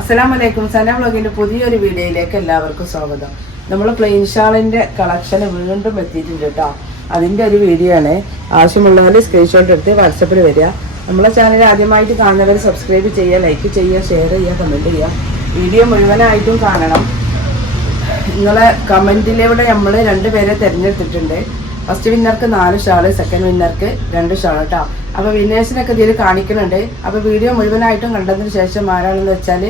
അസ്സലാമലൈക്കും. സലാം വ്ളോഗിൻ്റെ പുതിയൊരു വീഡിയോയിലേക്ക് എല്ലാവർക്കും സ്വാഗതം. നമ്മൾ പ്ലെയിൻ ഷാളിൻ്റെ കളക്ഷൻ വീണ്ടും എത്തിയിട്ടുണ്ട് കേട്ടോ. അതിൻ്റെ ഒരു വീഡിയോ ആണ്. ആവശ്യമുള്ളവർ സ്ക്രീൻഷോട്ട് എടുത്ത് വാട്സപ്പിൽ വരിക. നമ്മളെ ചാനൽ ആദ്യമായിട്ട് കാണുന്നവർ സബ്സ്ക്രൈബ് ചെയ്യുക, ലൈക്ക് ചെയ്യുക, ഷെയർ ചെയ്യുക, കമൻറ്റ് ചെയ്യുക. വീഡിയോ മുഴുവനായിട്ടും കാണണം. നിങ്ങളെ കമൻറ്റിലൂടെ നമ്മൾ 2 പേരെ തിരഞ്ഞെടുത്തിട്ടുണ്ട്. ഫസ്റ്റ് വിന്നർക്ക് 4 ഷാള്, സെക്കൻഡ് വിന്നർക്ക് 2 ഷാള് കേട്ടോ. അപ്പോൾ വിന്നേഴ്സിനൊക്കെ ഇതിൽ കാണിക്കുന്നുണ്ട്. അപ്പോൾ വീഡിയോ മുഴുവനായിട്ടും കണ്ടതിന് ശേഷം ആരാണെന്ന് വെച്ചാൽ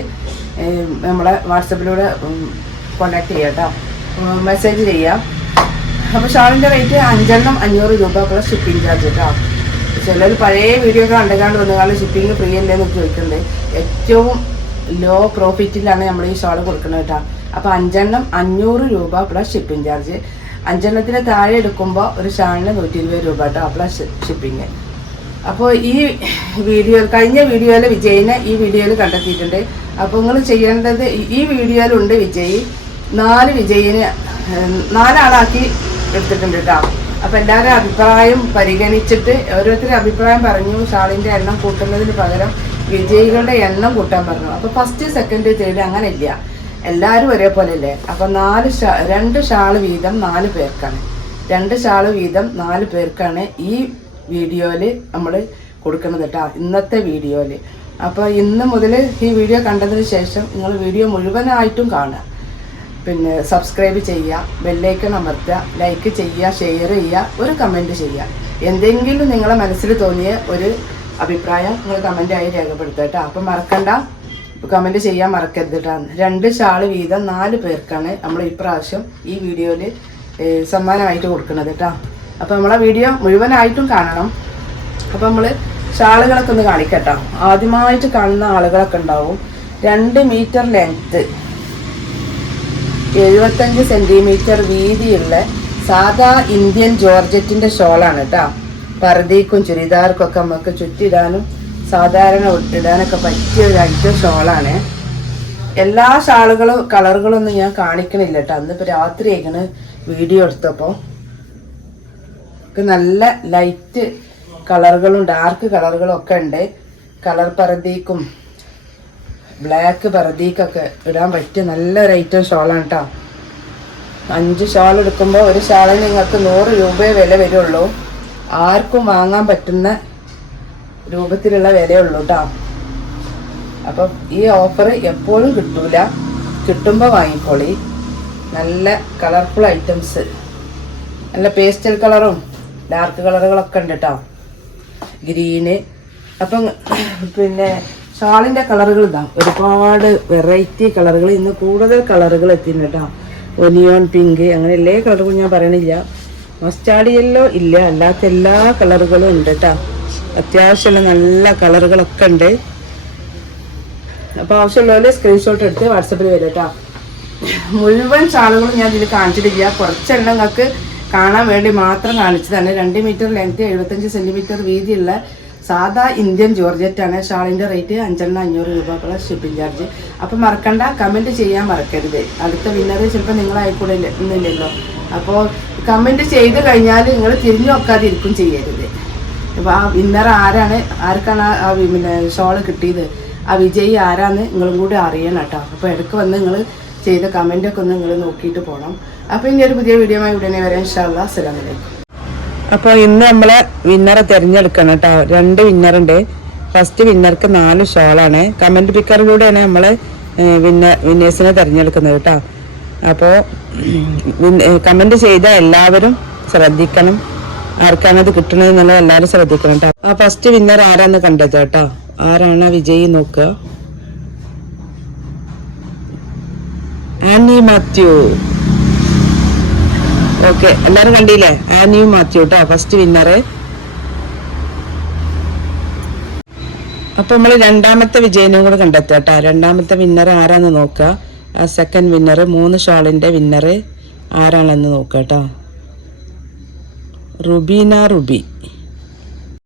നമ്മളെ വാട്സപ്പിലൂടെ കോൺടാക്ട് ചെയ്യുക കേട്ടോ, മെസ്സേജ് ചെയ്യാം. അപ്പോൾ ഷാളിൻ്റെ റേറ്റ് 5 എണ്ണം 500 രൂപ പ്ലസ് ഷിപ്പിംഗ് ചാർജ് കേട്ടോ. ചിലർ പഴയ വീഡിയോ ഒക്കെ കണ്ടുകൊണ്ട് വന്നുകൊണ്ട് ഷിപ്പിംഗ് ഫ്രീ അല്ലേന്ന് ചോദിക്കുന്നുണ്ട്. ഏറ്റവും ലോ പ്രോഫിറ്റിലാണ് നമ്മൾ ഈ ഷാൾ കൊടുക്കുന്നത് കേട്ടോ. അപ്പോൾ 5 എണ്ണം 500 രൂപ പ്ലസ് ഷിപ്പിംഗ് ചാർജ്. 5 എണ്ണത്തിന് താഴെ എടുക്കുമ്പോൾ ഒരു ഷാളിന് 120 രൂപ കേട്ടോ പ്ലസ് ഷിപ്പിംഗ്. അപ്പോൾ ഈ വീഡിയോ കഴിഞ്ഞ വീഡിയോയിൽ വിജയിനെ ഈ വീഡിയോയിൽ കണ്ടെത്തിയിട്ടുണ്ട്. അപ്പോൾ നിങ്ങൾ ചെയ്യേണ്ടത്, ഈ വീഡിയോയിലുണ്ട് വിജയ്, 4 വിജയിന് 4 ആളാക്കി എടുത്തിട്ടുണ്ട് കേട്ടോ. അപ്പോൾ എല്ലാവരും അഭിപ്രായം പരിഗണിച്ചിട്ട് ഓരോരുത്തരും അഭിപ്രായം പറഞ്ഞു. ഷാളിൻ്റെ എണ്ണം കൂട്ടുന്നതിന് പകരം വിജയികളുടെ എണ്ണം കൂട്ടാൻ പറഞ്ഞു. അപ്പോൾ ഫസ്റ്റ് സെക്കൻഡ് തേർഡ് അങ്ങനെ ഇല്ല, എല്ലാവരും ഒരേപോലെ അല്ലേ. അപ്പോൾ 2 ഷാള് വീതം 4 പേർക്കാണ്. 2 ഷാള് വീതം 4 പേർക്കാണ് ഈ വീഡിയോയിൽ നമ്മൾ കൊടുക്കുന്നത് കേട്ടോ, ഇന്നത്തെ വീഡിയോയിൽ. അപ്പോൾ ഇന്ന് മുതൽ ഈ വീഡിയോ കണ്ടതിന് ശേഷം നിങ്ങൾ വീഡിയോ മുഴുവനായിട്ടും കാണുക. പിന്നെ സബ്സ്ക്രൈബ് ചെയ്യുക, ബെല്ലൈക്കൺ അമർത്തുക, ലൈക്ക് ചെയ്യുക, ഷെയർ ചെയ്യുക, ഒരു കമൻറ്റ് ചെയ്യുക. എന്തെങ്കിലും നിങ്ങളെ മനസ്സിൽ തോന്നിയ ഒരു അഭിപ്രായം നിങ്ങൾ കമൻറ്റായി രേഖപ്പെടുത്തുക കേട്ടോ. അപ്പം മറക്കണ്ട, കമൻറ്റ് ചെയ്യാൻ മറക്കരുത് കേട്ടോ. 2 ഷാള് വീതം 4 പേർക്കാണ് നമ്മൾ ഇപ്രാവശ്യം ഈ വീഡിയോയിൽ സമ്മാനമായിട്ട് കൊടുക്കുന്നത് കേട്ടോ. അപ്പോൾ നമ്മളെ വീഡിയോ മുഴുവനായിട്ടും കാണണം. അപ്പോൾ നമ്മൾ ഷാളുകളൊക്കെ ഒന്ന് കാണിക്കട്ടോ. ആദ്യമായിട്ട് കാണുന്ന ആളുകളൊക്കെ ഉണ്ടാവും. 2 മീറ്റർ ലെങ്ത്ത്, 75 സെൻറ്റിമീറ്റർ വീതിയുള്ള സാധാ ഇന്ത്യൻ ജോർജറ്റിൻ്റെ ഷോളാണ് കേട്ടോ. പർദ്ദയ്ക്കും ചുരിദാർക്കൊക്കെ നമുക്ക് ചുറ്റിടാനും സാധാരണ ഇടാനൊക്കെ പറ്റിയ ഒരു ഐറ്റം ഷോളാണ്. എല്ലാ ഷാളുകളും കളറുകളൊന്നും ഞാൻ കാണിക്കണില്ല കേട്ടോ. അന്നിപ്പോൾ രാത്രി ആയിക്കണ് വീഡിയോ എടുത്തപ്പോൾ. നല്ല ലൈറ്റ് കളറുകളും ഡാർക്ക് കളറുകളും ഒക്കെ ഉണ്ട്. കളർ പർദ്ദയ്ക്കും ബ്ലാക്ക് പർദ്ദയ്ക്കൊക്കെ ഇടാൻ പറ്റിയ നല്ലൊരു ഐറ്റം ഷോളാണ് കേട്ടോ. 5 ഷാൾ എടുക്കുമ്പോൾ ഒരു ഷാളിന് നിങ്ങൾക്ക് 100 രൂപയെ വില വരുള്ളൂ. ആർക്കും വാങ്ങാൻ പറ്റുന്ന രൂപത്തിലുള്ള വിലയുള്ളൂ കേട്ടോ. അപ്പം ഈ ഓഫർ എപ്പോഴും കിട്ടൂല, കിട്ടുമ്പോൾ വാങ്ങിക്കോളി. നല്ല കളർഫുൾ ഐറ്റംസ്, നല്ല പേസ്റ്റൽ കളറും ഡാർക്ക് കളറുകളൊക്കെ ഉണ്ട് കേട്ടോ, ഗ്രീന്. അപ്പം പിന്നെ ഷാളിൻ്റെ കളറുകൾ ഇതാ, ഒരുപാട് വെറൈറ്റി കളറുകൾ, ഇന്ന് കൂടുതൽ കളറുകൾ എത്തിയിട്ടുണ്ട് കേട്ടോ. ഒനിയോൺ പിങ്ക്, അങ്ങനെ എല്ലാ കളറുകളും ഞാൻ പറയണില്ല. മസ്റ്റാർഡ് യെല്ലോ ഇല്ല, അല്ലാത്ത എല്ലാ കളറുകളും ഉണ്ട് കേട്ടോ. അത്യാവശ്യമുള്ള നല്ല കളറുകളൊക്കെ ഉണ്ട്. അപ്പോൾ ആവശ്യമുള്ളവർ സ്ക്രീൻഷോട്ട് എടുത്ത് വാട്സപ്പിൽ വരും കേട്ടോ. മുഴുവൻ ഷാളുകളും ഞാൻ ഇതിൽ കാണിച്ചിട്ടില്ല, കുറച്ചെണ്ണം നിങ്ങൾക്ക് കാണാൻ വേണ്ടി മാത്രം കാണിച്ചതാണ്. 2 മീറ്റർ ലെങ്ത്, 75 സെൻറ്റിമീറ്റർ വീതിയുള്ള സാധാ ഇന്ത്യൻ ജോർജറ്റാണ്. ഷാളിൻ്റെ റേറ്റ് 5 എണ്ണം 500 രൂപ പ്ലസ് ഷിപ്പിംഗ് ചാർജ്. അപ്പം മറക്കണ്ട, കമൻറ്റ് ചെയ്യാൻ മറക്കരുത്. അടുത്ത വിന്നർ ചിലപ്പോൾ നിങ്ങളായിക്കൂടില്ലല്ലോ. അപ്പോൾ കമൻറ്റ് ചെയ്ത് കഴിഞ്ഞാൽ നിങ്ങൾ തിരിഞ്ഞു നോക്കാതിരിക്കും ചെയ്യരുത്. അപ്പോൾ ആ വിന്നർ ആർക്കാണ് ആ പിന്നെ ഷോള് കിട്ടിയത്, ആ വിജയി ആരാന്ന് നിങ്ങളും കൂടി അറിയണം കേട്ടോ. അപ്പോൾ ഇടയ്ക്ക് വന്ന് നിങ്ങൾ ചെയ്ത കമൻറ്റൊക്കെ ഒന്ന് നിങ്ങൾ നോക്കിയിട്ട് പോകണം. അപ്പോൾ ഇനി ഒരു പുതിയ വീഡിയോയുമായി ഉടനെ വരാം. ഇൻഷാ അല്ലാഹ്. അസ്സലാമു അലൈക്കും. അപ്പോൾ ഇന്ന് നമ്മളെ വിന്നറെ തിരഞ്ഞെടുക്കണം കേട്ടോ. 2 വിന്നറുണ്ട്. ഫസ്റ്റ് വിന്നർക്ക് 4 ഷോളാണ്. കമൻറ്റ് പിക്കറിലൂടെയാണ് നമ്മൾ വിന്നേഴ്സിനെ തിരഞ്ഞെടുക്കുന്നത് കേട്ടോ. അപ്പോൾ കമൻറ്റ് ചെയ്ത എല്ലാവരും ശ്രദ്ധിക്കണം, ആർക്കാണത് കിട്ടണമെന്നുള്ളത് എല്ലാവരും ശ്രദ്ധിക്കണം കേട്ടോ. ആ ഫസ്റ്റ് വിന്നർ ആരാന്ന് കണ്ടത് കേട്ടോ. ആരാണ് വിജയി നോക്കുക. ആനി മാത്യു. ഓക്കെ, എല്ലാരും കണ്ടില്ലേ? ആനി മാത്യു കേട്ടോ ഫസ്റ്റ് വിന്നറ്. അപ്പൊ നമ്മള് 2ാമത്തെ വിജയനും കൂടെ കണ്ടെത്തുക കേട്ടോ. 2ാമത്തെ വിന്നർ ആരാന്ന് നോക്കുക. ആ സെക്കൻഡ് വിന്നർ 3 ഷാളിന്റെ വിന്നർ ആരാണെന്ന് നോക്കുക കേട്ടോ. റുബീന റുബി.